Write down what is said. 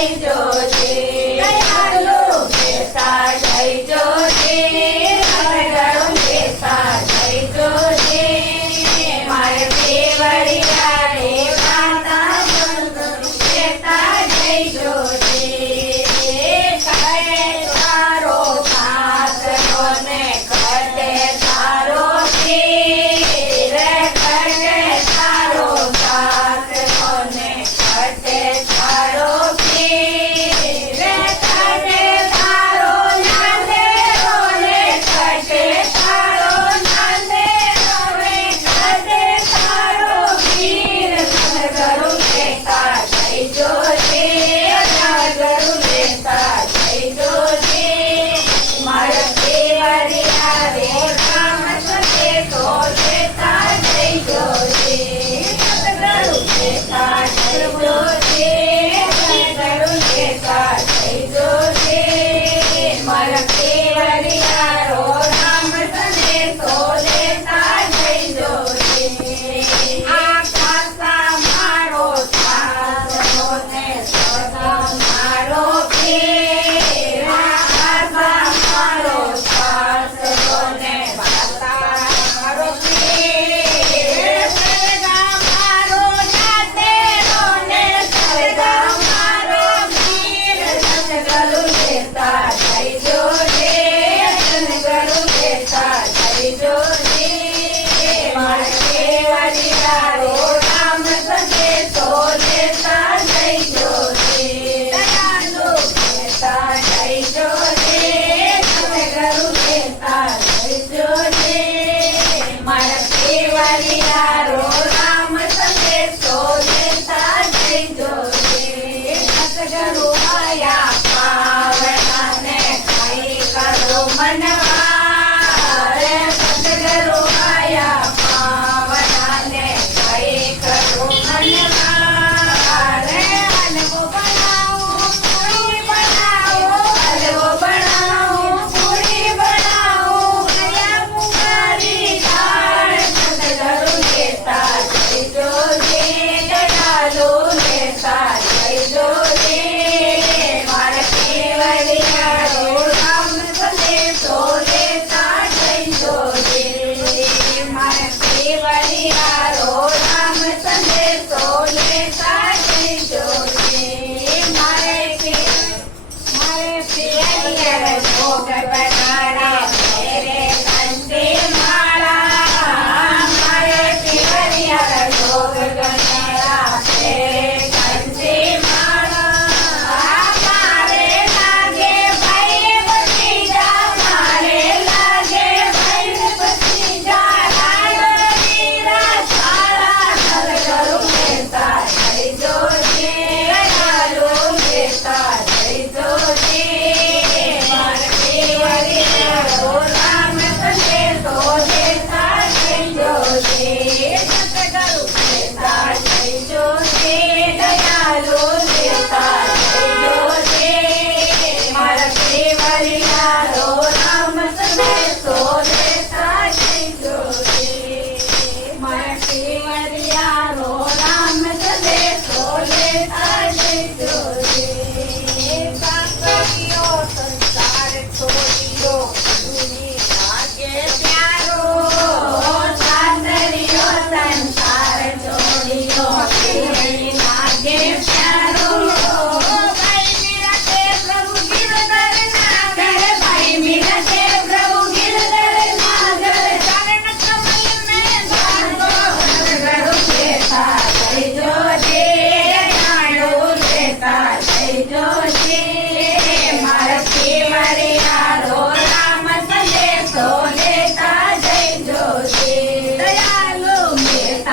જઈ જોજે દયાળુ બેસા જઈ જોજે નગરું બેસા જઈ જોજે મારે કેવડિયા રે માતા બેસા જઈ જોજે કહે તારો સાસરો ને કટે તારો પીર કટે તારો સાસરો ને કટે તારો પીર કટે તારો નાંદેરો ને કટે તારો નાંદેરો ને કટે તારો પીર નગરું બેસા જઈ જોજે નગરું બેસા જઈ જોજે મારા કેવડિયા રે રામ સતે તો બેસા જઈ જોજે નગરું બેસા જઈ જોજે નગરું બેસા જઈ જોજે મારા કેવડિયા રો રામ સતે તો બેસા જઈ જોજે આકાશા મારો સાસરો ને સદા મારો પીર આકાશા મારો સાસરો ને માતા મારો પીર સદા મારો નાતેરો ને સદા મારો પીર નગરું બેસા જઈ જોજે નગરું બેસા જઈ જોજે મારા કેવડિયા રો રામ સતે તો બેસા જઈ જોજે દયાળુ બેસા જઈ જોજે નગરું બેસા જઈ જોજે મારા કેવડિયા રો રામ સતે તો બેસા જઈ જોજે નગરું